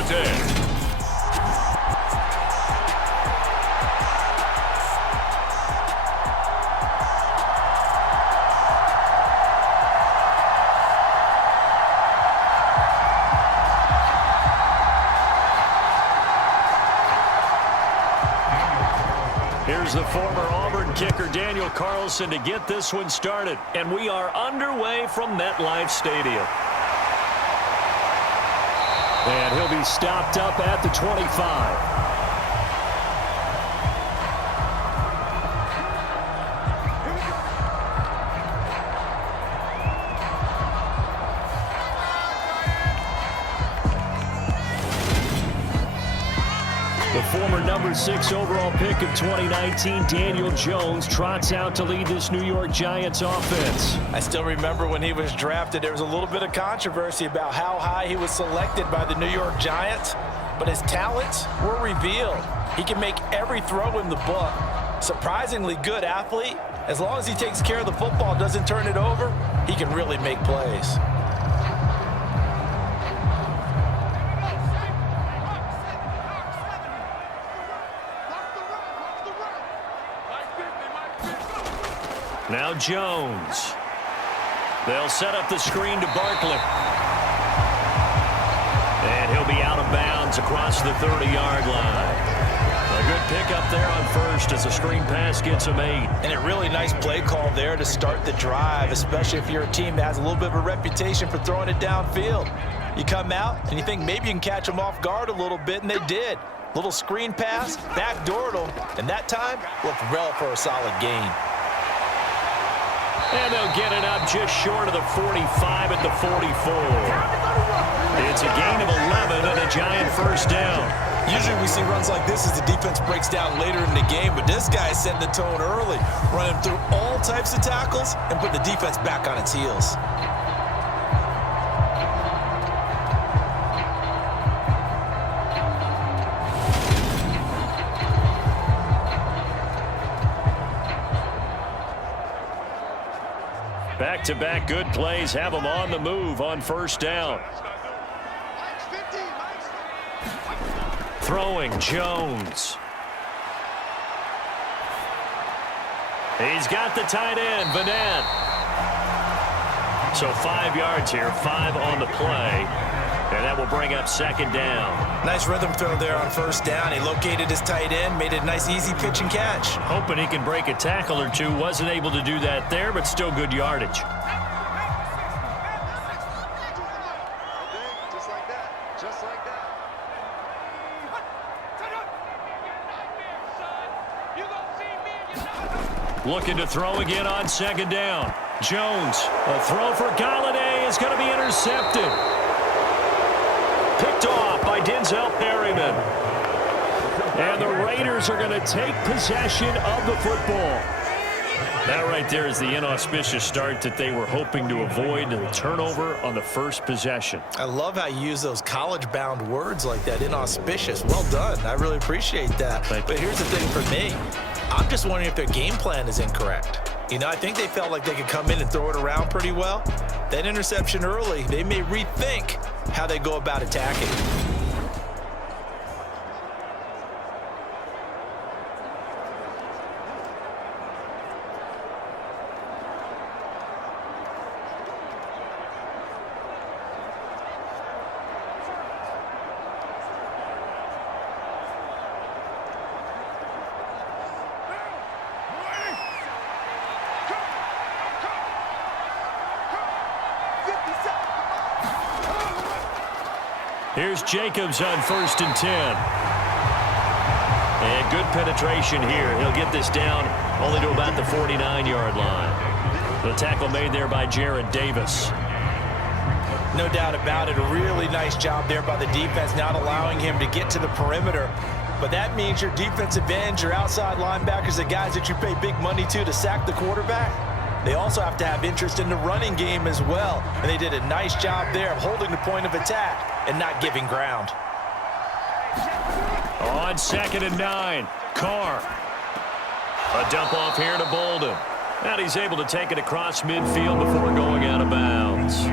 and 10. Here's the former Auburn kicker, Daniel Carlson, to get this one started. And we are underway from MetLife Stadium. And he'll be stopped up at the 25. The former number 6 overall pick of 2019, Daniel Jones, trots out to lead this New York Giants offense. I still remember when he was drafted, there was a little bit of controversy about how high he was selected by the New York Giants, but his talents were revealed. He can make every throw in the book. Surprisingly good athlete. As long as he takes care of the football, doesn't turn it over, he can really make plays. Now Jones. They'll set up the screen to Barkley. And he'll be out of bounds across the 30-yard line. A good pickup there on first as the screen pass gets a made. And a really nice play call there to start the drive, especially if you're a team that has a little bit of a reputation for throwing it downfield. You come out and you think maybe you can catch them off guard a little bit, and they did. Little screen pass, backdoored them, and that time looked well for a solid gain. And they'll get it up just short of the 45 at the 44. It's a gain of 11 and a Giant first down. Usually we see runs like this as the defense breaks down later in the game, but this guy is setting the tone early, running through all types of tackles and put the defense back on its heels. Back-to-back good plays have them on the move on first down. Throwing Jones. He's got the tight end, Vanette. So 5 yards here, 5 on the play. And that will bring up second down. Nice rhythm throw there on first down. He located his tight end, made it a nice easy pitch and catch. Hoping he can break a tackle or two. Wasn't able to do that there, but still good yardage. Just like that. Looking to throw again on second down. Jones, a throw for Galladay is going to be intercepted. Picked off by Denzel Perryman. And the Raiders are going to take possession of the football. That right there is the inauspicious start that they were hoping to avoid, the turnover on the first possession. I love how you use those college-bound words like that, inauspicious. Well done. I really appreciate that. But here's the thing for me. I'm just wondering if their game plan is incorrect. You know, I think they felt like they could come in and throw it around pretty well. That interception early, they may rethink how they go about attacking. Here's Jacobs on 1st and 10. And good penetration here. He'll get this down only to about the 49-yard line. The tackle made there by Jared Davis. No doubt about it. A really nice job there by the defense, not allowing him to get to the perimeter. But that means your defensive ends, your outside linebackers, the guys that you pay big money to sack the quarterback, they also have to have interest in the running game as well. And they did a nice job there of holding the point of attack and not giving ground. On 2nd and 9, Carr. A dump off here to Bolden. And he's able to take it across midfield before going out of bounds.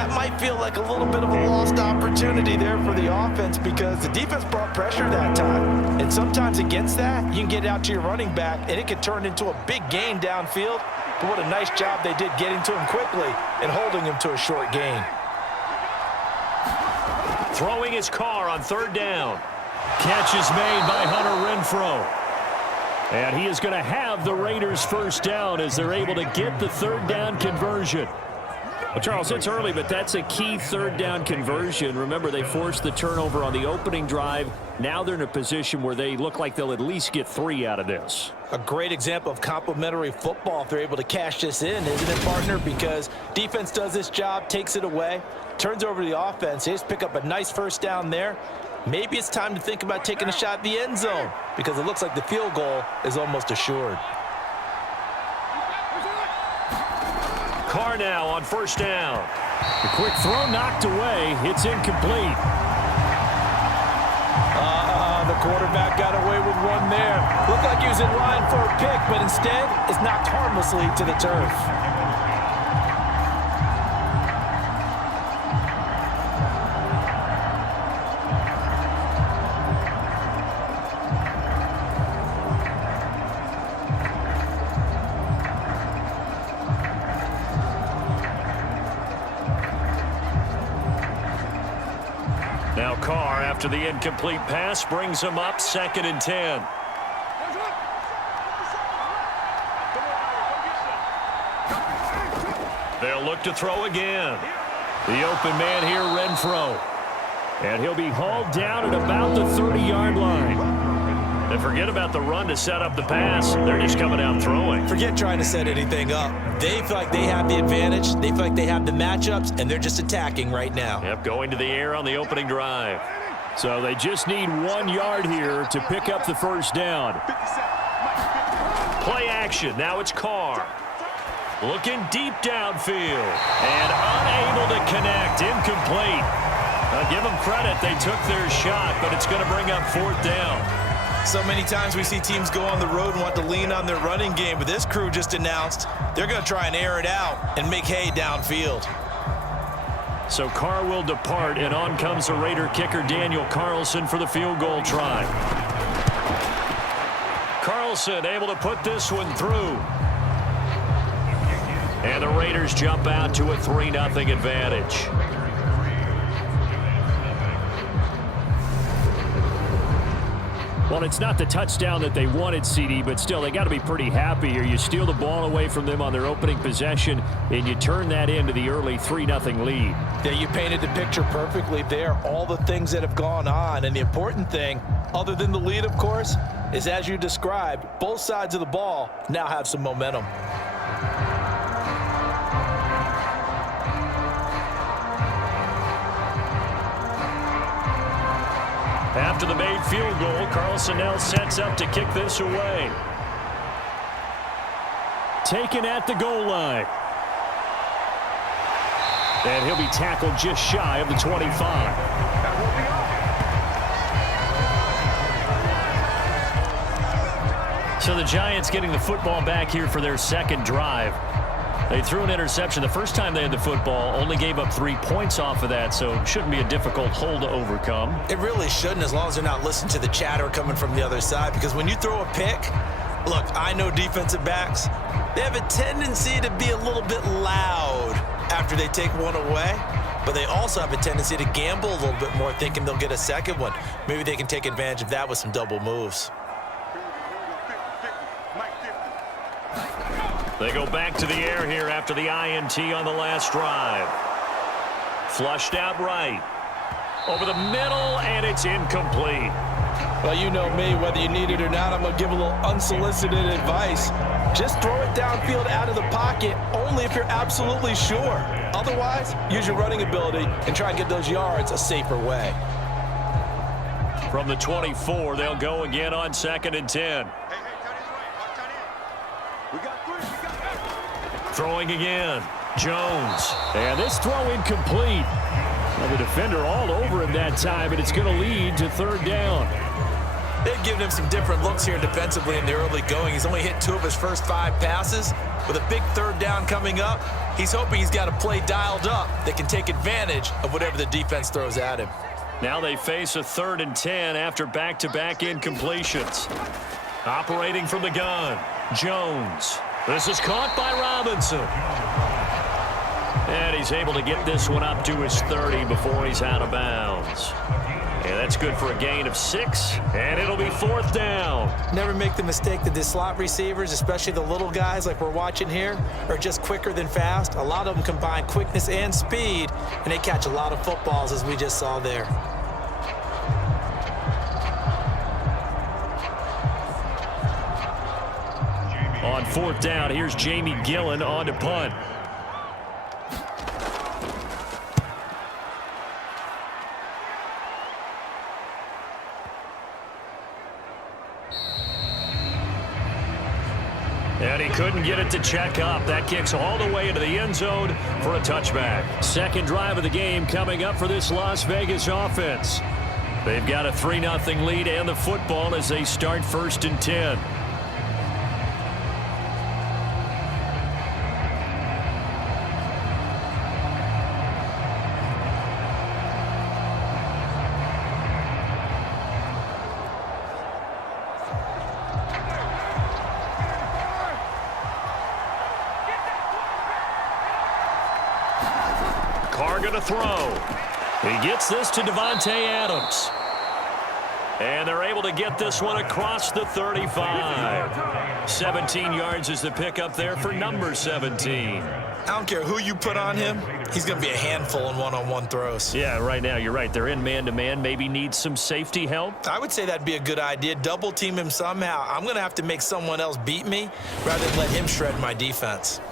that might feel like a little bit of a lost opportunity there for the offense because the defense brought pressure that time. And sometimes against that, you can get out to your running back, and it can turn into a big gain downfield. But what a nice job they did getting to him quickly and holding him to a short gain. Throwing his car on third down. Catch is made by Hunter Renfrow. And he is going to have the Raiders first down as they're able to get the third down conversion. Well, Charles, it's early, but that's a key third down conversion. Remember, they forced the turnover on the opening drive. Now they're in a position where they look like they'll at least get 3 out of this. A great example of complementary football if they're able to cash this in, isn't it, partner? Because defense does this job, takes it away, turns over to the offense. They just pick up a nice first down there. Maybe it's time to think about taking a shot at the end zone because it looks like the field goal is almost assured. Carr now on first down. The quick throw knocked away. It's incomplete. The quarterback got away with one there. Looked like he was in line for a pick, but instead it's knocked harmlessly to the turf. Now Carr, after the incomplete pass, brings him up 2nd and 10. They'll look to throw again. The open man here, Renfrow. And he'll be hauled down at about the 30-yard line. And forget about the run to set up the pass. They're just coming out throwing. Forget trying to set anything up. They feel like they have the advantage. They feel like they have the matchups, and they're just attacking right now. Yep, going to the air on the opening drive. So they just need 1 yard here to pick up the first down. Play action. Now it's Carr. Looking deep downfield. And unable to connect. Incomplete. Give them credit. They took their shot, but it's going to bring up 4th down. So many times we see teams go on the road and want to lean on their running game, but this crew just announced they're going to try and air it out and make hay downfield. So Carr will depart, and on comes the Raider kicker Daniel Carlson for the field goal try. Carlson able to put this one through. And the Raiders jump out to a 3-0 advantage. Well, it's not the touchdown that they wanted, CD, but still, they got to be pretty happy here. You steal the ball away from them on their opening possession, and you turn that into the early 3-0 lead. Yeah, you painted the picture perfectly there. All the things that have gone on, and the important thing, other than the lead, of course, is as you described, both sides of the ball now have some momentum. After the made field goal, Carlson now sets up to kick this away. Taken at the goal line. And he'll be tackled just shy of the 25. So the Giants getting the football back here for their second drive. They threw an interception the first time they had the football, only gave up 3 points off of that, so it shouldn't be a difficult hole to overcome. It really shouldn't, as long as they're not listening to the chatter coming from the other side, because when you throw a pick, look, I know defensive backs, they have a tendency to be a little bit loud after they take one away, but they also have a tendency to gamble a little bit more, thinking they'll get a second one. Maybe they can take advantage of that with some double moves. They go back to the air here after the INT on the last drive. Flushed out right. Over the middle, and it's incomplete. Well, you know me, whether you need it or not, I'm going to give a little unsolicited advice. Just throw it downfield out of the pocket, only if you're absolutely sure. Otherwise, use your running ability and try and get those yards a safer way. From the 24, they'll go again on 2nd and 10. Throwing again, Jones. And this throw incomplete. Well, the defender all over him that time, and it's going to lead to 3rd down. They've given him some different looks here defensively in the early going. He's only hit 2 of his first 5 passes. With a big 3rd down coming up, he's hoping he's got a play dialed up that can take advantage of whatever the defense throws at him. Now they face a 3rd and 10 after back-to-back incompletions. Operating from the gun, Jones. This is caught by Robinson. And he's able to get this one up to his 30 before he's out of bounds. And that's good for a gain of 6, and it'll be 4th down. Never make the mistake that the slot receivers, especially the little guys like we're watching here, are just quicker than fast. A lot of them combine quickness and speed, and they catch a lot of footballs, as we just saw there. On 4th down, here's Jamie Gillen on to punt. And he couldn't get it to check up. That kicks all the way into the end zone for a touchback. Second drive of the game coming up for this Las Vegas offense. They've got a 3-0 lead and the football as they start 1st and 10. Going to throw. He gets this to Devontae Adams. And they're able to get this one across the 35. 17 yards is the pickup there for number 17. I don't care who you put on him. He's going to be a handful in one-on-one throws. Yeah, right now you're right. They're in man-to-man. Maybe needs some safety help. I would say that'd be a good idea. Double team him somehow. I'm going to have to make someone else beat me rather than let him shred my defense.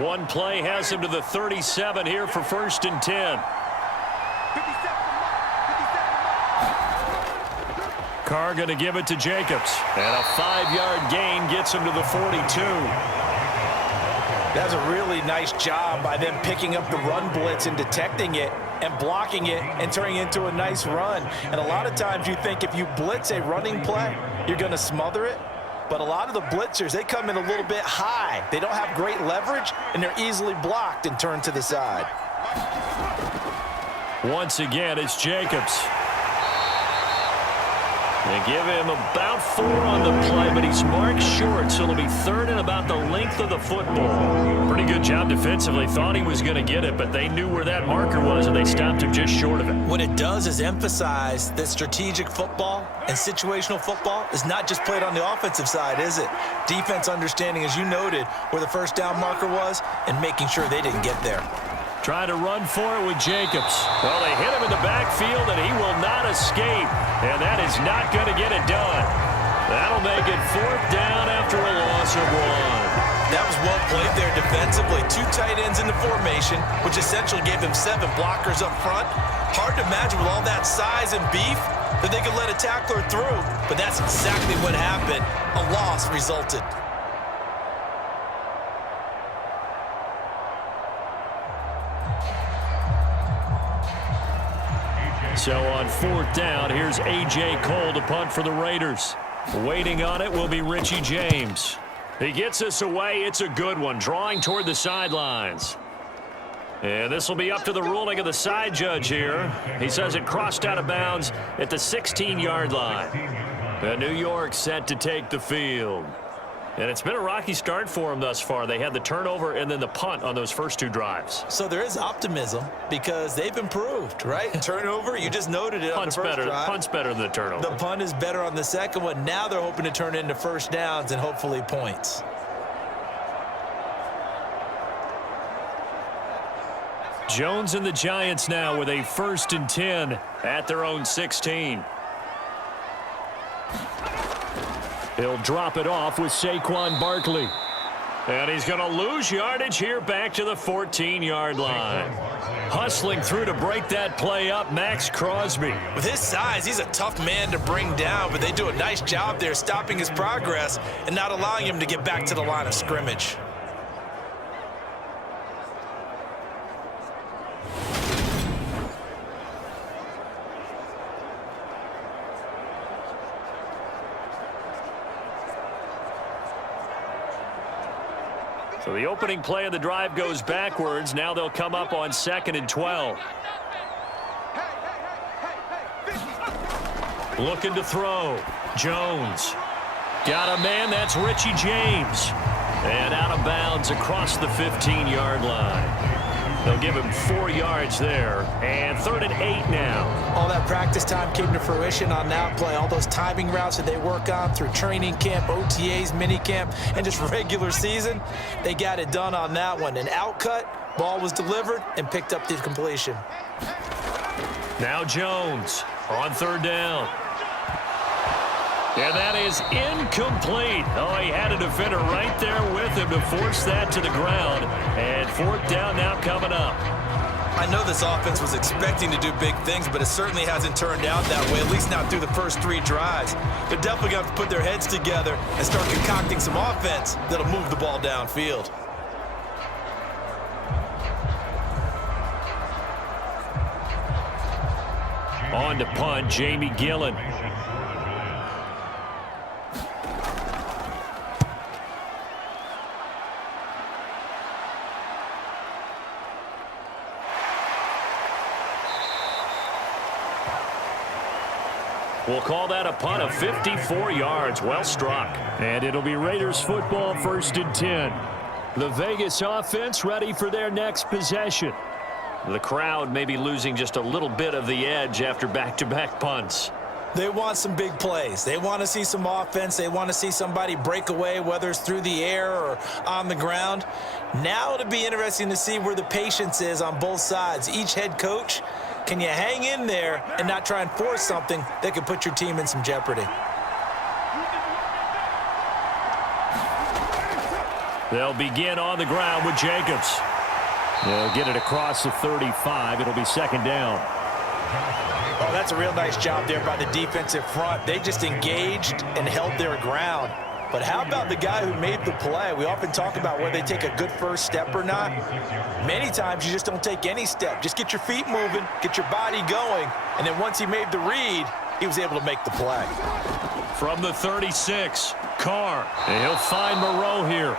One play has him to the 37 here for 1st and 10. Carr going to give it to Jacobs. And a 5-yard gain gets him to the 42. That's a really nice job by them picking up the run blitz and detecting it and blocking it and turning it into a nice run. And a lot of times you think if you blitz a running play, you're going to smother it. But a lot of the blitzers, they come in a little bit high. They don't have great leverage, and they're easily blocked and turned to the side. Once again, it's Jacobs. They give him about 4 on the play, but he's marked short, so it'll be 3rd and about the length of the football. Pretty good job defensively. Thought he was going to get it, but they knew where that marker was, and they stopped him just short of it. What it does is emphasize that strategic football and situational football is not just played on the offensive side, is it? Defense understanding, as you noted, where the 1st down marker was and making sure they didn't get there. Trying to run for it with Jacobs. Well, they hit him in the backfield, and he will not escape. And that is not going to get it done. That'll make it 4th down after a loss of 1. That was well played there defensively. 2 tight ends in the formation, which essentially gave them 7 blockers up front. Hard to imagine with all that size and beef that they could let a tackler through. But that's exactly what happened. A loss resulted. So on 4th down, here's A.J. Cole to punt for the Raiders. Waiting on it will be Richie James. He gets this away. It's a good one, drawing toward the sidelines. And this will be up to the ruling of the side judge here. He says it crossed out of bounds at the 16-yard line. And New York set to take the field. And it's been a rocky start for them thus far. They had the turnover and then the punt on those first 2 drives. So there is optimism because they've improved, right? Turnover, you just noted it on the first drive. Punt's better than the turnover. The punt is better on the second one. Now they're hoping to turn into 1st downs and hopefully points. Jones and the Giants now with a 1st and 10 at their own 16. He'll drop it off with Saquon Barkley. And he's going to lose yardage here back to the 14-yard line. Hustling through to break that play up, Max Crosby. With his size, he's a tough man to bring down, but they do a nice job there stopping his progress and not allowing him to get back to the line of scrimmage. So the opening play of the drive goes backwards. Now they'll come up on 2nd and 12. Looking to throw. Jones. Got a man. That's Richie James. And out of bounds across the 15-yard line. They'll give him 4 yards there. And 3rd and 8 now. All that practice time came to fruition on that play. All those timing routes that they work on through training camp, OTAs, minicamp, and just regular season, they got it done on that one. An outcut, ball was delivered, and picked up the completion. Now Jones on 3rd down. And that is incomplete. Oh, he had a defender right there with him to force that to the ground. And 4th down now coming up. I know this offense was expecting to do big things, but it certainly hasn't turned out that way, at least not through the first 3 drives. They're definitely going to have to put their heads together and start concocting some offense that'll move the ball downfield. On to punt, Jamie Gillen. We'll call that a punt of 54 yards. Well struck. And it'll be Raiders football, 1st and 10. The Vegas offense ready for their next possession. The crowd may be losing just a little bit of the edge after back-to-back punts. They want some big plays. They want to see some offense. They want to see somebody break away, whether it's through the air or on the ground. Now it'll be interesting to see where the patience is on both sides. Each head coach, can you hang in there and not try and force something that could put your team in some jeopardy? They'll begin on the ground with Jacobs. They'll get it across the 35. It'll be 2nd down. Oh, that's a real nice job there by the defensive front. They just engaged and held their ground. But how about the guy who made the play? We often talk about whether they take a good first step or not. Many times you just don't take any step. Just get your feet moving, get your body going, and then once he made the read, he was able to make the play. From the 36, Carr. And he'll find Moreau here.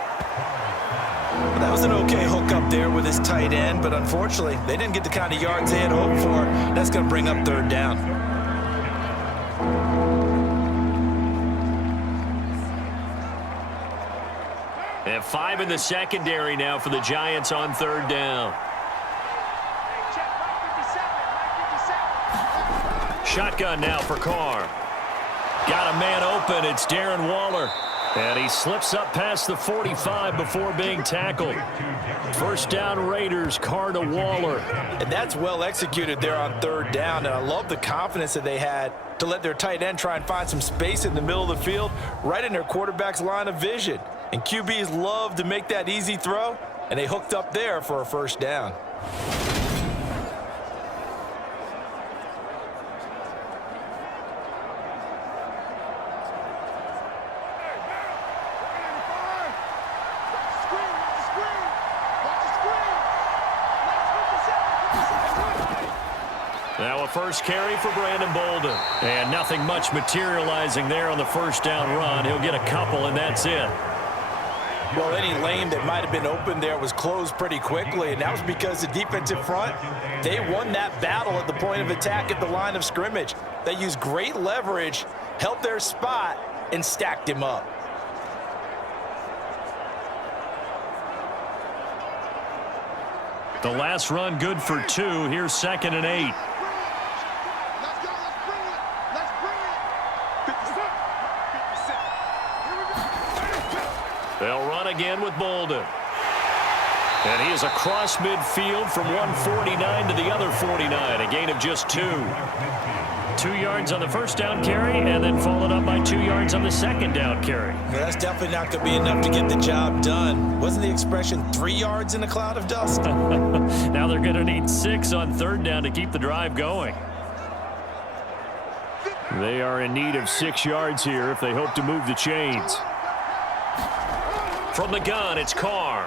Well, that was an okay hook up there with his tight end, but unfortunately, they didn't get the kind of yards they had hoped for. That's going to bring up 3rd down. And 5 in the secondary now for the Giants on 3rd down. Shotgun now for Carr. Got a man open. It's Darren Waller. And he slips up past the 45 before being tackled. 1st down Raiders, Carr to Waller. And that's well executed there on 3rd down. And I love the confidence that they had to let their tight end try and find some space in the middle of the field, right in their quarterback's line of vision. And QBs love to make that easy throw, and they hooked up there for a 1st down. Now a first carry for Brandon Bolden. And nothing much materializing there on the 1st down run. He'll get a couple, and that's it. Well, any lane that might have been open there was closed pretty quickly, and that was because the defensive front, they won that battle at the point of attack at the line of scrimmage. They used great leverage, held their spot, and stacked him up. The last run good for 2. Here's 2nd and 8. They'll run again with Bolden. And he is across midfield from 149 to the other 49. A gain of just 2. 2 yards on the 1st down carry, and then followed up by 2 yards on the 2nd down carry. Well, that's definitely not going to be enough to get the job done. Wasn't the expression 3 yards in a cloud of dust? Now they're going to need 6 on 3rd down to keep the drive going. They are in need of 6 yards here if they hope to move the chains. From the gun, it's Carr.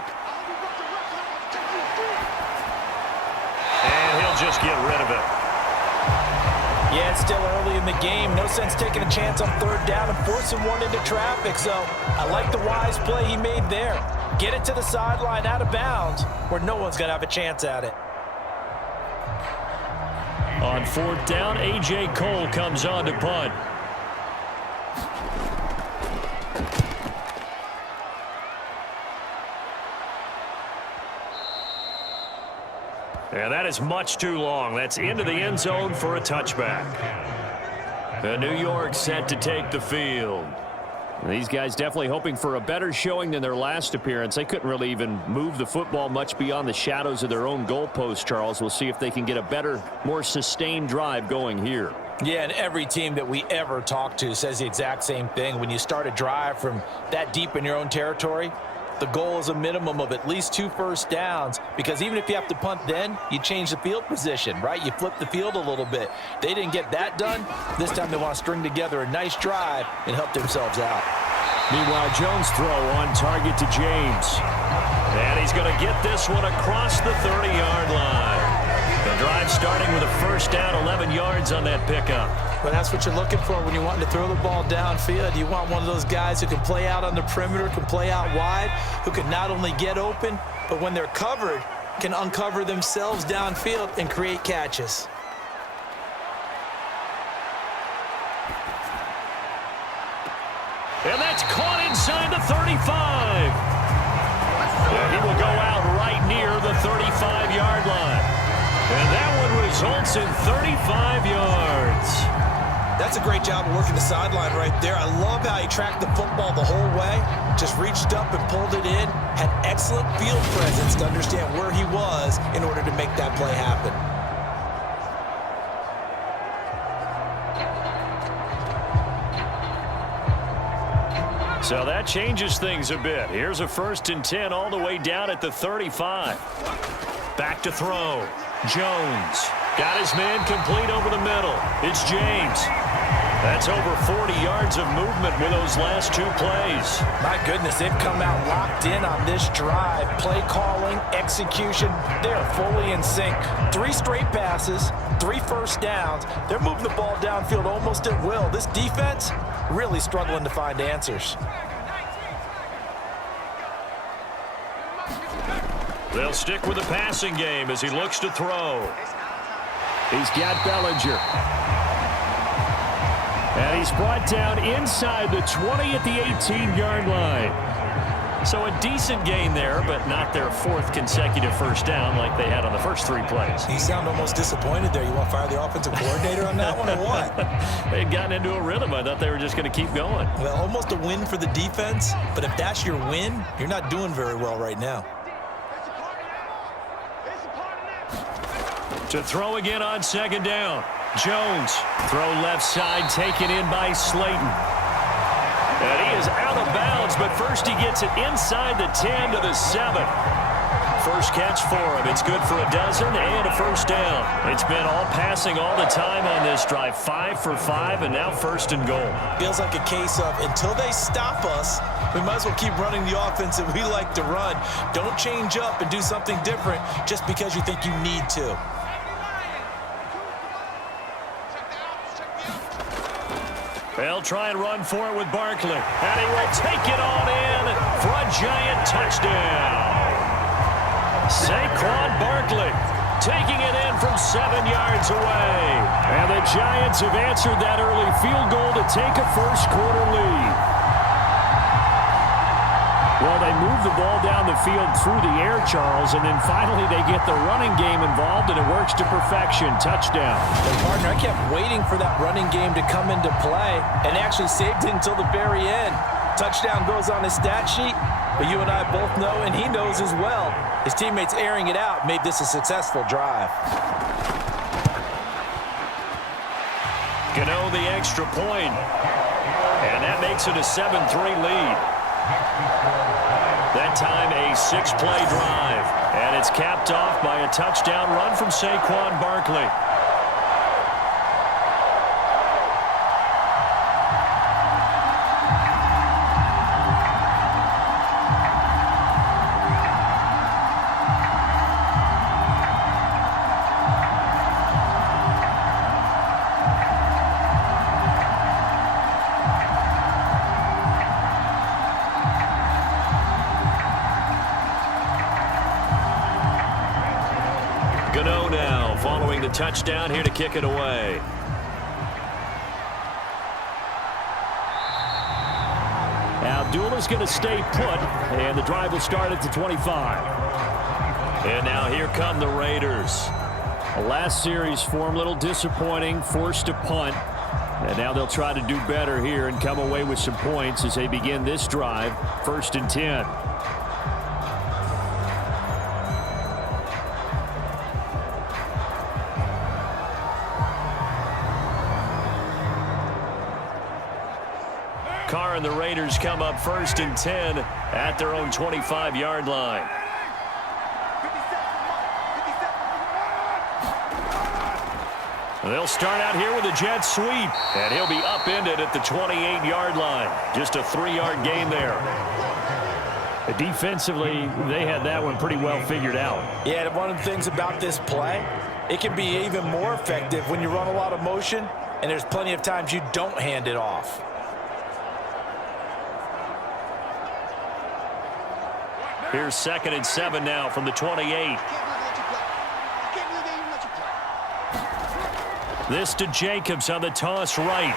And he'll just get rid of it. Yeah, it's still early in the game. No sense taking a chance on third down and forcing one into traffic. So I like the wise play he made there. Get it to the sideline out of bounds where no one's going to have a chance at it. On fourth down, A.J. Cole comes on to punt. And that is much too long. That's into the end zone for a touchback. The New York set to take the field. These guys definitely hoping for a better showing than their last appearance. They couldn't really even move the football much beyond the shadows of their own goalpost, Charles. We'll see if they can get a better, more sustained drive going here. Yeah, and every team that we ever talk to says the exact same thing. When you start a drive from that deep in your own territory, the goal is a minimum of at least 2 first downs, because even if you have to punt then, you change the field position, right? You flip the field a little bit. They didn't get that done. This time they want to string together a nice drive and help themselves out. Meanwhile, Jones' throw on target to James. And he's going to get this one across the 30-yard line. The drive starting with a first down, 11 yards on that pickup. Well, that's what you're looking for when you want to throw the ball downfield. You want one of those guys who can play out on the perimeter, can play out wide, who can not only get open, but when they're covered, can uncover themselves downfield and create catches. And that's caught inside the 35. And he will go out right near the 35-yard line. And that one results in 35 yards. That's a great job of working the sideline right there. I love how he tracked the football the whole way, just reached up and pulled it in, had excellent field presence to understand where he was in order to make that play happen. So that changes things a bit. Here's a 1st and 10 all the way down at the 35. Back to throw. Jones got his man complete over the middle. It's James. That's over 40 yards of movement with those last 2 plays. My goodness, they've come out locked in on this drive. Play calling, execution, they're fully in sync. 3 straight passes, 3 first downs. They're moving the ball downfield almost at will. This defense really struggling to find answers. They'll stick with the passing game as he looks to throw. He's got Bellinger. And he's brought down inside the 20 at the 18-yard line. So a decent gain there, but not their 4th consecutive first down like they had on the first 3 plays. You sound almost disappointed there. You want to fire the offensive coordinator on that one or what? They had gotten into a rhythm. I thought they were just going to keep going. Well, almost a win for the defense, but if that's your win, you're not doing very well right now. To throw again on 2nd down. Jones, throw left side, taken in by Slayton. And he is out of bounds, but first he gets it inside the 10 to the 7. First catch for him. It's good for a dozen and a first down. It's been all passing all the time on this drive. 5 for 5, and now 1st and goal. Feels like a case of until they stop us, we might as well keep running the offense that we like to run. Don't change up and do something different just because you think you need to. They'll try and run for it with Barkley. And he will take it on in for a giant touchdown. Saquon Barkley taking it in from 7 yards away. And the Giants have answered that early field goal to take a first-quarter lead. Well, they move the ball down the field through the air, Charles, and then finally they get the running game involved, and it works to perfection. Touchdown. But, partner, I kept waiting for that running game to come into play and actually saved it until the very end. Touchdown goes on his stat sheet, but you and I both know, and he knows as well, his teammates airing it out made this a successful drive. Gano the extra point, and that makes it a 7-3 lead. That time a 6-play drive, and it's capped off by a touchdown run from Saquon Barkley. getting the touchdown here to kick it away. Abdullah's going to stay put, and the drive will start at the 25. And now here come the Raiders. The last series for them, a little disappointing, forced to punt. And now they'll try to do better here and come away with some points as they begin this drive, 1st and 10. Carr and the Raiders come up 1st and 10 at their own 25-yard line. They'll start out here with a jet sweep, and he'll be upended at the 28-yard line. Just a 3-yard gain there. Defensively, they had that one pretty well figured out. Yeah, one of the things about this play, it can be even more effective when you run a lot of motion, and there's plenty of times you don't hand it off. Here's 2nd and 7 now from the 28. This to Jacobs on the toss right.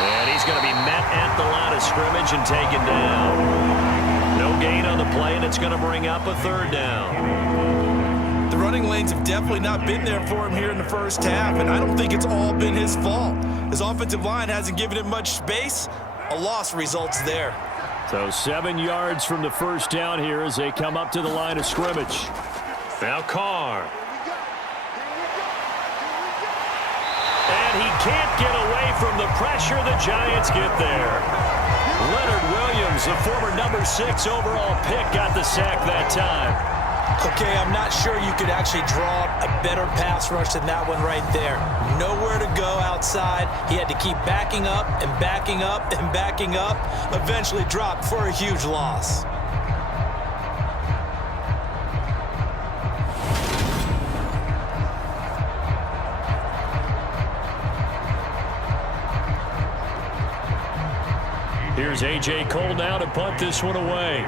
And he's going to be met at the line of scrimmage and taken down. No gain on the play, and it's going to bring up a 3rd down. The running lanes have definitely not been there for him here in the first half, and I don't think it's all been his fault. His offensive line hasn't given him much space. A loss results there. So 7 yards from the first down here as they come up to the line of scrimmage. Now Carr. And he can't get away from the pressure. The Giants get there. Leonard Williams, the former number 6 overall pick, got the sack that time. Okay, I'm not sure you could actually draw a better pass rush than that one right there. Nowhere to go outside. He had to keep backing up and backing up and backing up. Eventually dropped for a huge loss. Here's A.J. Cole now to punt this one away.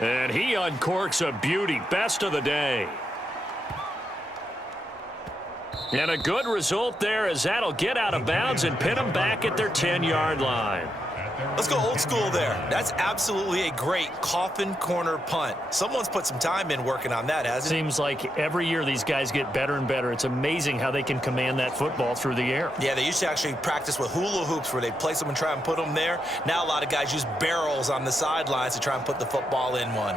And he uncorks a beauty. Best of the day. And a good result there as that'll get out of bounds and pin them back at their 10-yard line. Let's go old school there. That's absolutely a great coffin corner punt. Someone's put some time in working on that, hasn't it? Seems like every year these guys get better and better. It's amazing how they can command that football through the air. Yeah, they used to actually practice with hula hoops where they place them and try and put them there. Now a lot of guys use barrels on the sidelines to try and put the football in one.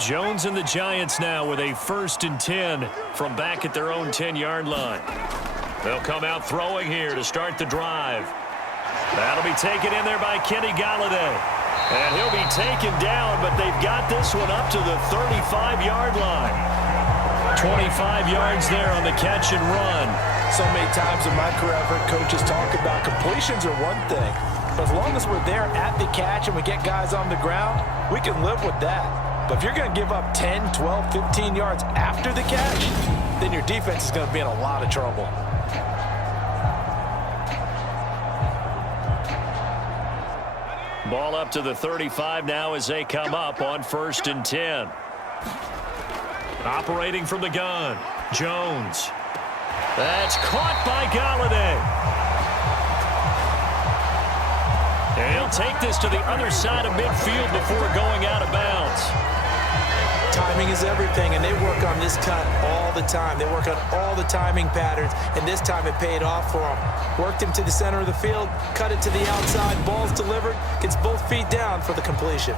Jones and the Giants now with a 1st and 10 from back at their own 10-yard line. They'll come out throwing here to start the drive. That'll be taken in there by Kenny Golladay. And he'll be taken down, but they've got this one up to the 35-yard line. 25 yards there on the catch and run. So many times in my career I've heard coaches talk about completions are one thing. But as long as we're there at the catch and we get guys on the ground, we can live with that. But if you're going to give up 10, 12, 15 yards after the catch, then your defense is going to be in a lot of trouble. Ball up to the 35 now as they come up on 1st and 10. Operating from the gun, Jones. That's caught by Golladay. And he'll take this to the other side of midfield before going out of bounds. Timing is everything, and they work on this cut all the time. They work on all the timing patterns, and this time it paid off for them. Worked him to the center of the field, cut it to the outside, ball's delivered, gets both feet down for the completion.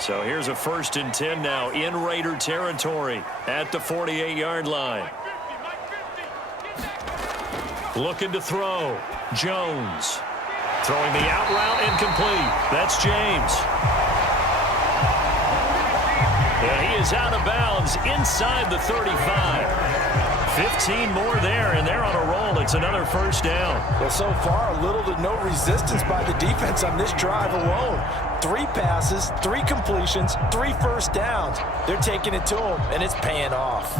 So here's a 1st and 10 now in Raider territory at the 48-yard line. Looking to throw. Jones. Throwing the out route incomplete. That's James. And he is out of bounds inside the 35. 15 more there, and they're on a roll. It's another 1st down. Well, so far, little to no resistance by the defense on this drive alone. 3 passes, 3 completions, 3 first downs. They're taking it to them, and it's paying off.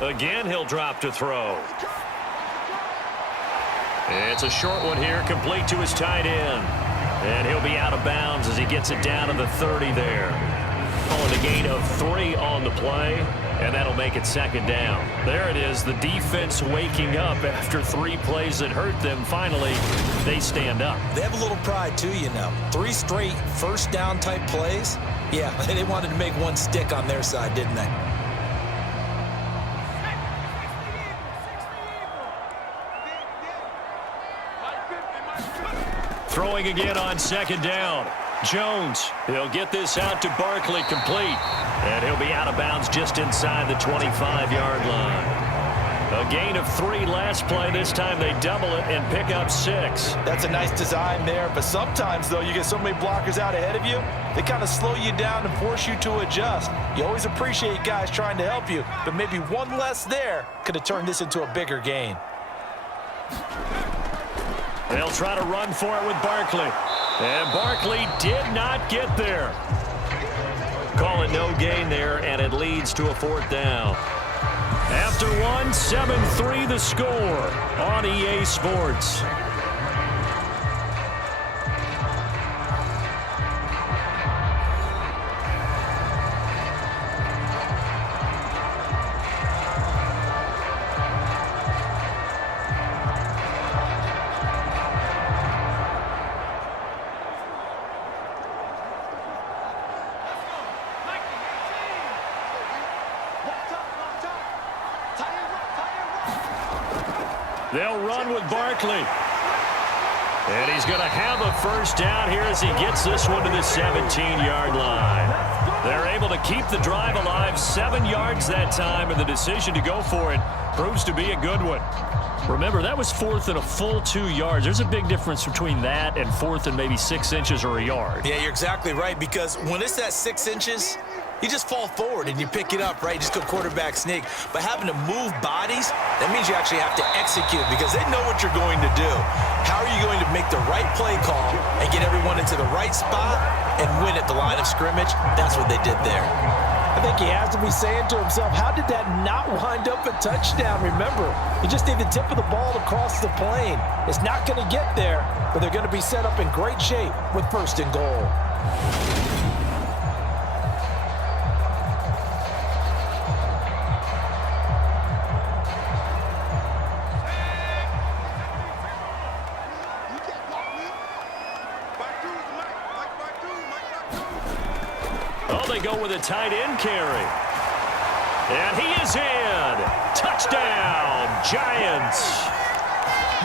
Again, he'll drop to throw. It's a short one here, complete to his tight end. And he'll be out of bounds as he gets it down to the 30 there. Calling a gain of 3 on the play, and that'll make it second down. There it is, the defense waking up after 3 plays that hurt them. Finally, they stand up. They have a little pride too, you know. 3 straight first down type plays. Yeah, they wanted to make one stick on their side, didn't they? Throwing again on second down. Jones, he'll get this out to Barkley, complete. And he'll be out of bounds just inside the 25-yard line. A gain of 3 last play. This time they double it and pick up 6. That's a nice design there, but sometimes, though, you get so many blockers out ahead of you, they kind of slow you down and force you to adjust. You always appreciate guys trying to help you, but maybe one less there could have turned this into a bigger gain. They'll try to run for it with Barkley. And Barkley did not get there. Call it no gain there, and it leads to a 4th down. After 1, 7-3 the score on EA Sports. They'll run with Barkley. And he's going to have a first down here as he gets this one to the 17-yard line. They're able to keep the drive alive, 7 yards that time, and the decision to go for it proves to be a good one. Remember, that was 4th and a full 2 yards. There's a big difference between that and 4th and maybe 6 inches or a yard. Yeah, you're exactly right, because when it's that 6 inches, you just fall forward and you pick it up, right? Just go quarterback sneak. But having to move bodies, that means you actually have to execute because they know what you're going to do. How are you going to make the right play call and get everyone into the right spot and win at the line of scrimmage? That's what they did there. I think he has to be saying to himself, how did that not wind up a touchdown? Remember, you just need the tip of the ball to cross the plane. It's not going to get there, but they're going to be set up in great shape with 1st and goal. They go with a tight end carry. And he is in. Touchdown, Giants.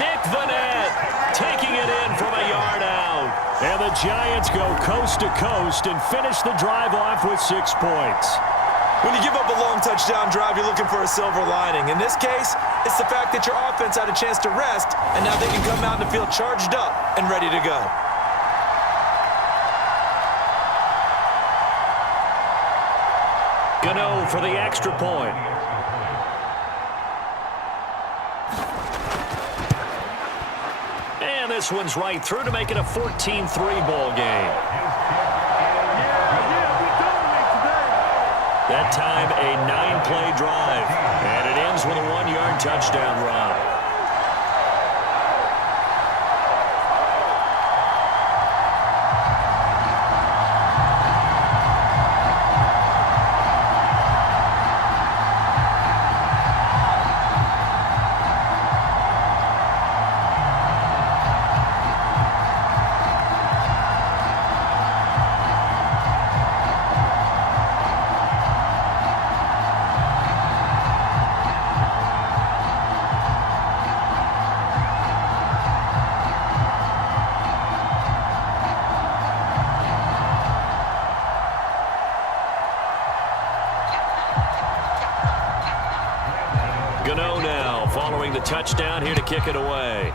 Nick Vannett taking it in from a yard out. And the Giants go coast to coast and finish the drive off with 6 points. When you give up a long touchdown drive, you're looking for a silver lining. In this case, it's the fact that your offense had a chance to rest, and now they can come out and feel charged up and ready to go. Gano for the extra point. And this one's right through to make it a 14-3 ball game. That time a 9-play drive. And it ends with a 1-yard touchdown run. Gano now following the touchdown here to kick it away.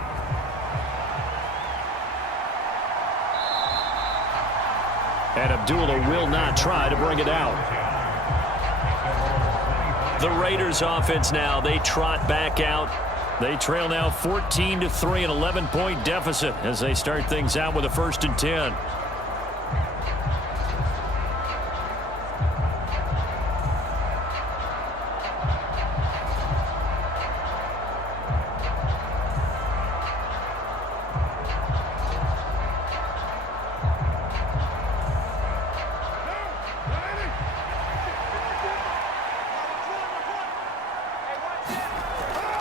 And Abdullah will not try to bring it out. The Raiders offense now, they trot back out. They trail now 14-3, an 11-point deficit as they start things out with a 1st and 10.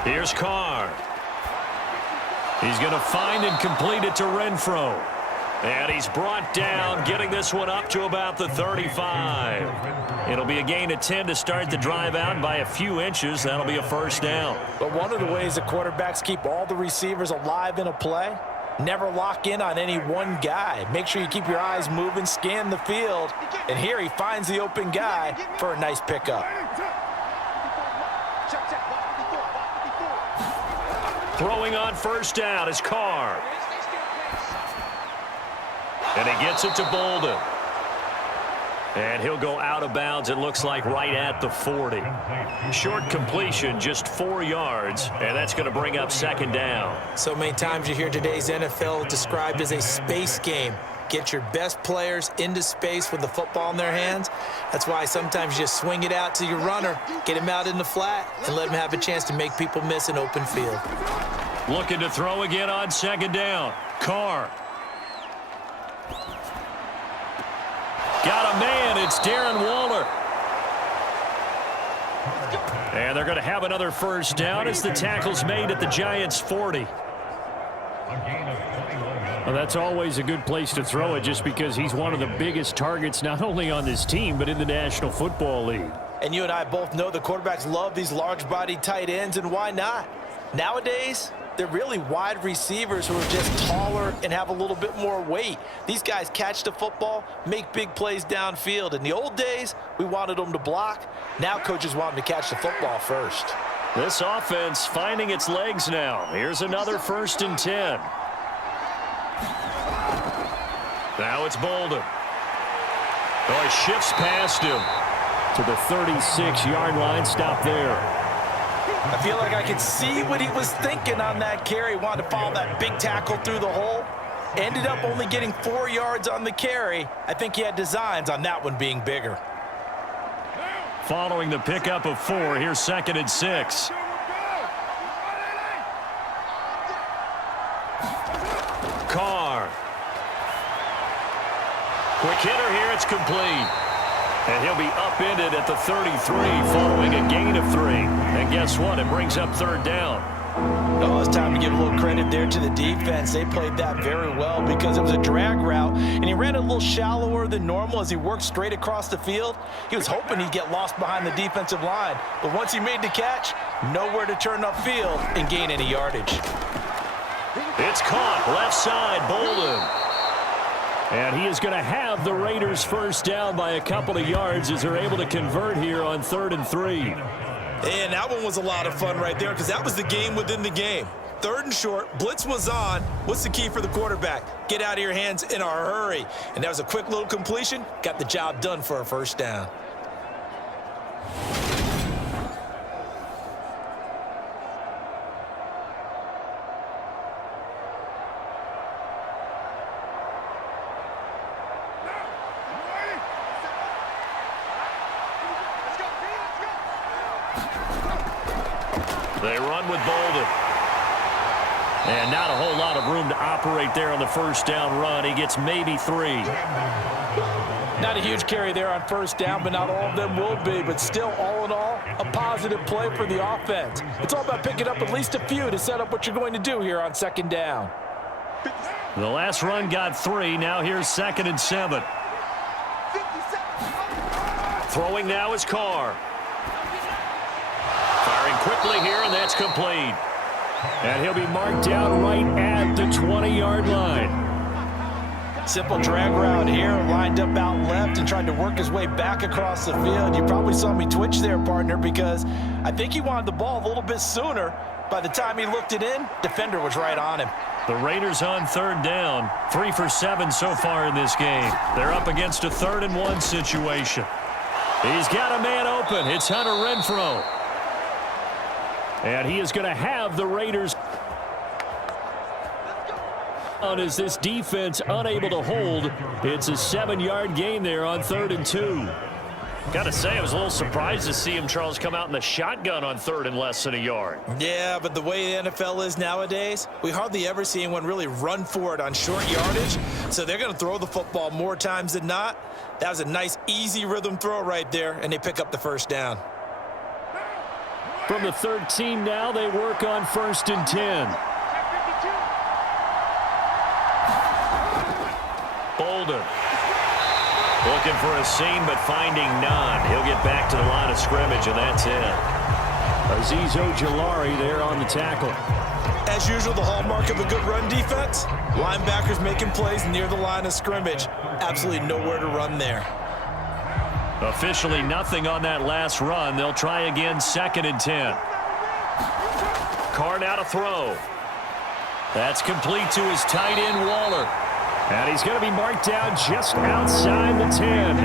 Here's Carr. He's going to find and complete it to Renfro. And he's brought down, getting this one up to about the 35. It'll be a gain of 10 to start the drive out by a few inches. That'll be a first down. But one of the ways that quarterbacks keep all the receivers alive in a play, never lock in on any one guy. Make sure you keep your eyes moving, scan the field. And here he finds the open guy for a nice pickup. Throwing on first down is Carr. And he gets it to Bolden. And he'll go out of bounds, it looks like, right at the 40. Short completion, just 4 yards, and that's going to bring up second down. So many times you hear today's NFL described as a space game. Get your best players into space with the football in their hands. That's why sometimes you just swing it out to your runner, get him out in the flat, and let him have a chance to make people miss an open field. Looking to throw again on second down. Carr. Got a man. It's Darren Waller. And they're going to have another first down as the tackle's made at the Giants' 40. Well, that's always a good place to throw it just because he's one of the biggest targets not only on this team but in the National Football League. And you and I both know the quarterbacks love these large-bodied tight ends, and why not? Nowadays, they're really wide receivers who are just taller and have a little bit more weight. These guys catch the football, make big plays downfield. In the old days, we wanted them to block. Now coaches want them to catch the football first. This offense finding its legs now. Here's another 1st and 10. Now it's Bolden. Oh, he shifts past him To the 36-yard line, stop there. I feel like I could see what he was thinking on that carry. Wanted to follow that big tackle through the hole. Ended up only getting 4 yards on the carry. I think he had designs on that one being bigger. Following the pickup of 4, here's 2nd and 6. Carr. Quick hitter here, it's complete. And he'll be upended at the 33 following a gain of 3. And guess what? It brings up 3rd down. Oh, it's time to give a little credit there to the defense. They played that very well because it was a drag route, and he ran a little shallower than normal as he worked straight across the field. He was hoping he'd get lost behind the defensive line, but once he made the catch, nowhere to turn upfield and gain any yardage. It's caught, left side, Bolden. And he is going to have the Raiders first down by a couple of yards as they're able to convert here on 3rd and 3. And that one was a lot of fun right there because that was the game within the game. 3rd and short, blitz was on. What's the key for the quarterback? Get out of your hands in a hurry. And that was a quick little completion. Got the job done for a first down. They run with Bolden. And not a whole lot of room to operate there on the first down run. He gets maybe 3. Not a huge carry there on first down, but not all of them will be. But still, all in all, a positive play for the offense. It's all about picking up at least a few to set up what you're going to do here on 2nd down. The last run got 3. Now here's 2nd and 7. Throwing now is Carr. Firing quickly here, and that's complete. And he'll be marked down right at the 20-yard line. Simple drag route here, lined up out left and tried to work his way back across the field. You probably saw me twitch there, partner, because I think he wanted the ball a little bit sooner. By the time he looked it in, defender was right on him. The Raiders on 3rd down. 3 for 7 so far in this game. They're up against a 3rd and 1 situation. He's got a man open. It's Hunter Renfro. And he is going to have the Raiders on as this defense unable to hold. It's a 7-yard gain there on 3rd and 2. Got to say, I was a little surprised to see him, Charles, come out in the shotgun on 3rd and less than a yard. Yeah, but the way the NFL is nowadays, we hardly ever see anyone really run for it on short yardage. So they're going to throw the football more times than not. That was a nice, easy rhythm throw right there, and they pick up the first down. From the 13 now, they work on 1st and 10. Bolden. Looking for a seam, but finding none. He'll get back to the line of scrimmage, and that's it. Azeez Ojulari there on the tackle. As usual, the hallmark of a good run defense, linebackers making plays near the line of scrimmage. Absolutely nowhere to run there. Officially nothing on that last run. They'll try again 2nd and 10. Carr now to throw. That's complete to his tight end, Waller. And he's going to be marked down just outside the 10.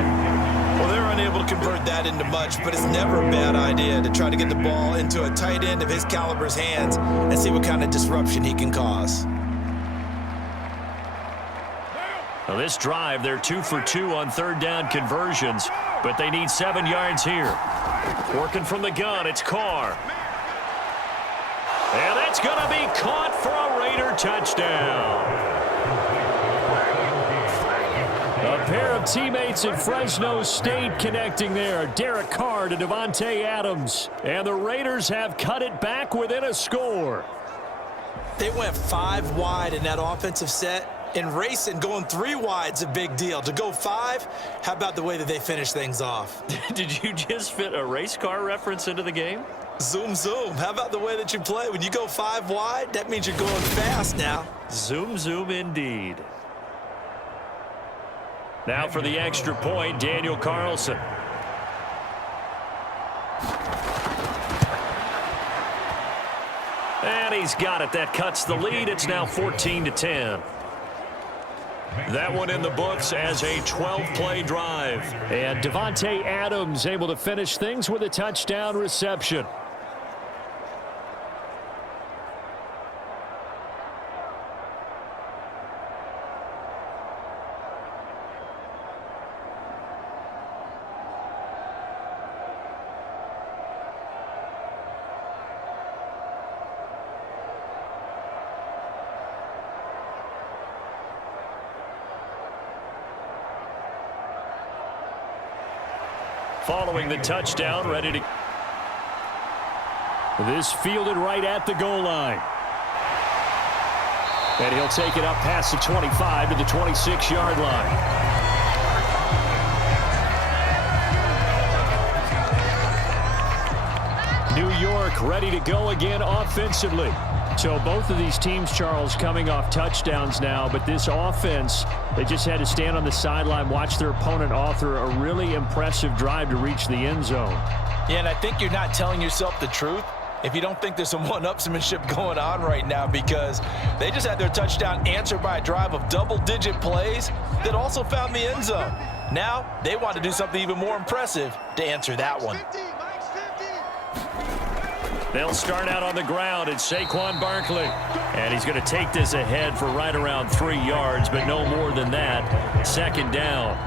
Well, they're unable to convert that into much, but it's never a bad idea to try to get the ball into a tight end of his caliber's hands and see what kind of disruption he can cause. Well, this drive, they're 2 for 2 on 3rd down conversions, but they need 7 yards here. Working from the gun, it's Carr. And that's going to be caught for a Raider touchdown. A pair of teammates at Fresno State connecting there. Derek Carr to Davante Adams. And the Raiders have cut it back within a score. They went 5 wide in that offensive set. In racing, going 3 wide's a big deal. To go 5, how about the way that they finish things off? Did you just fit a race car reference into the game? Zoom, zoom. How about the way that you play? When you go 5 wide, that means you're going fast now. Zoom, zoom indeed. Now for the extra point, Daniel Carlson. And he's got it. That cuts the lead. It's now 14-10. That one in the books as a 12-play drive. And Davante Adams able to finish things with a touchdown reception. Following the touchdown, ready to... This fielded right at the goal line. And he'll take it up past the 25 to the 26-yard line. New York ready to go again offensively. So both of these teams, Charles, coming off touchdowns now, but this offense, they just had to stand on the sideline, watch their opponent author a really impressive drive to reach the end zone. Yeah, and I think you're not telling yourself the truth if you don't think there's some one-upsmanship going on right now, because they just had their touchdown answered by a drive of double-digit plays that also found the end zone. Now they want to do something even more impressive to answer that one. They'll start out on the ground. It's Saquon Barkley. And he's going to take this ahead for right around 3 yards, but no more than that. 2nd down.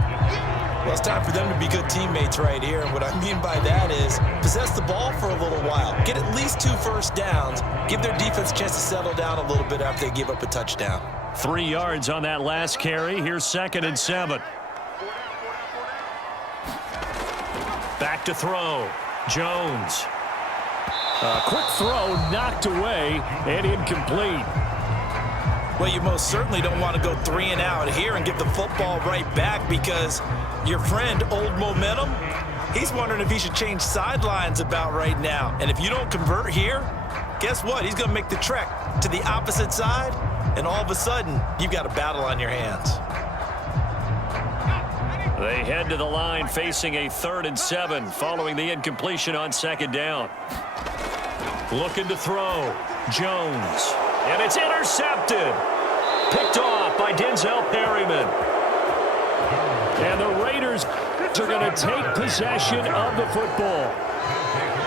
Well, it's time for them to be good teammates right here. And what I mean by that is possess the ball for a little while. Get at least 2 first downs. Give their defense a chance to settle down a little bit after they give up a touchdown. 3 yards on that last carry. Here's 2nd and 7. Back to throw. Jones. A quick throw knocked away and incomplete. Well, you most certainly don't want to go 3 and out here and give the football right back, because your friend, Old Momentum, he's wondering if he should change sidelines about right now. And if you don't convert here, guess what? He's going to make the trek to the opposite side, and all of a sudden, you've got a battle on your hands. They head to the line facing a 3rd and 7 following the incompletion on 2nd down. Looking to throw. Jones. And it's intercepted. Picked off by Denzel Perryman. And the Raiders are going to take possession of the football.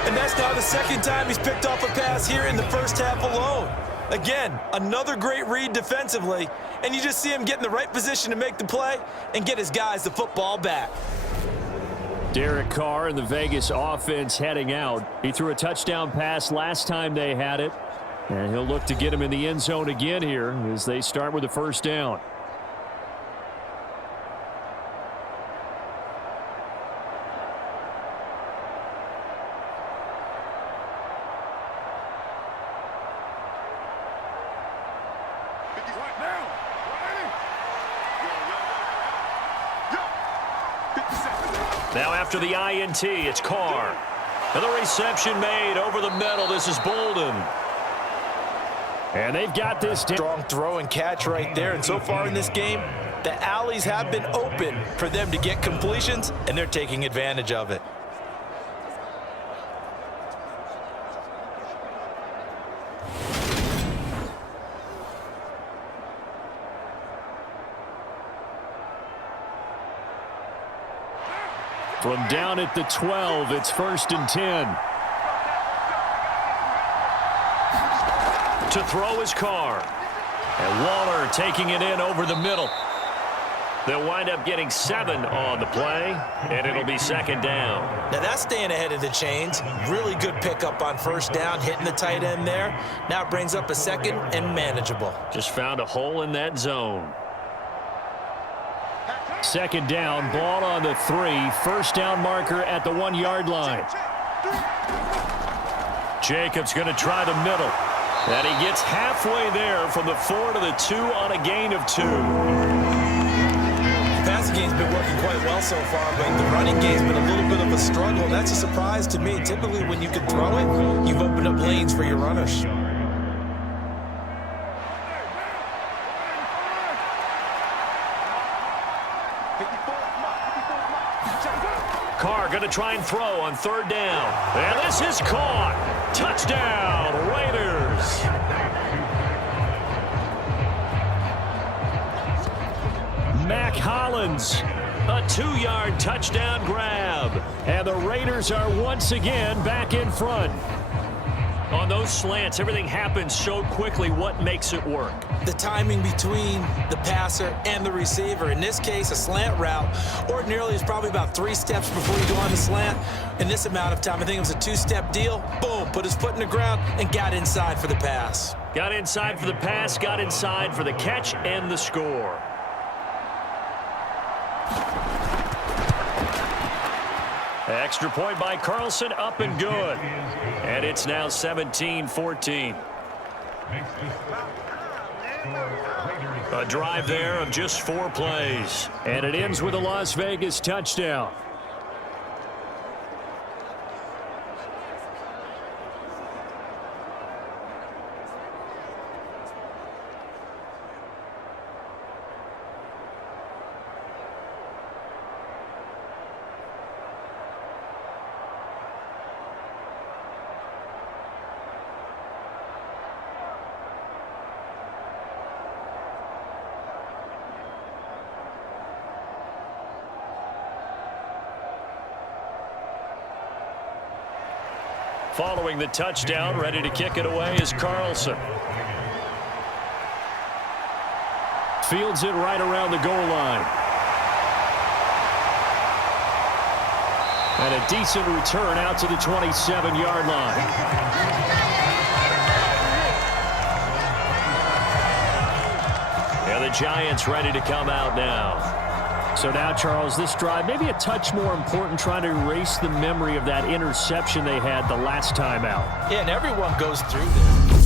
And that's now the 2nd time he's picked off a pass here in the first half alone. Again, another great read defensively, and you just see him get in the right position to make the play and get his guys the football back. Derek Carr and the Vegas offense heading out. He threw a touchdown pass last time they had it, and he'll look to get him in the end zone again here as they start with the 1st down. Now after the INT, it's Carr. And the reception made over the middle. This is Bolden. And they've got this Strong throw and catch right there. And so far in this game, the alleys have been open for them to get completions, and they're taking advantage of it. From down at the 12, it's 1st and 10. To throw is Carr. And Waller taking it in over the middle. They'll wind up getting 7 on the play, and it'll be 2nd down. Now that's staying ahead of the chains. Really good pickup on 1st down, hitting the tight end there. Now it brings up a 2nd and manageable. Just found a hole in that zone. 2nd down, ball on the 3. 1st down marker at the 1-yard line. Jacobs going to try the middle. And he gets halfway there from the 4 to the 2 on a gain of 2. The passing game's been working quite well so far, but the running game's been a little bit of a struggle. That's a surprise to me. Typically, when you can throw it, you've opened up lanes for your runners. Carr going to try and throw on 3rd down. And this is caught. Touchdown, Raiders. Mac Hollins, A 2-yard touchdown grab. and the Raiders are once again back in front. On those slants, everything happens so quickly. What makes it work? The timing between the passer and the receiver. In this case, a slant route ordinarily is probably about 3 steps before you go on the slant. In this amount of time, I think it was a 2-step deal. Boom, put his foot in the ground and got inside for the pass. Got inside for the pass, got inside for the catch and the score. Extra point by Carlson, up and good. And it's now 17-14. A drive there of just 4 plays. And it ends with a Las Vegas touchdown. Following the touchdown, ready to kick it away is Carlson. Fields it right around the goal line. And a decent return out to the 27-yard line. And the Giants ready to come out now. So now, Charles, this drive maybe a touch more important, trying to erase the memory of that interception they had the last time out. Yeah, and everyone goes through this.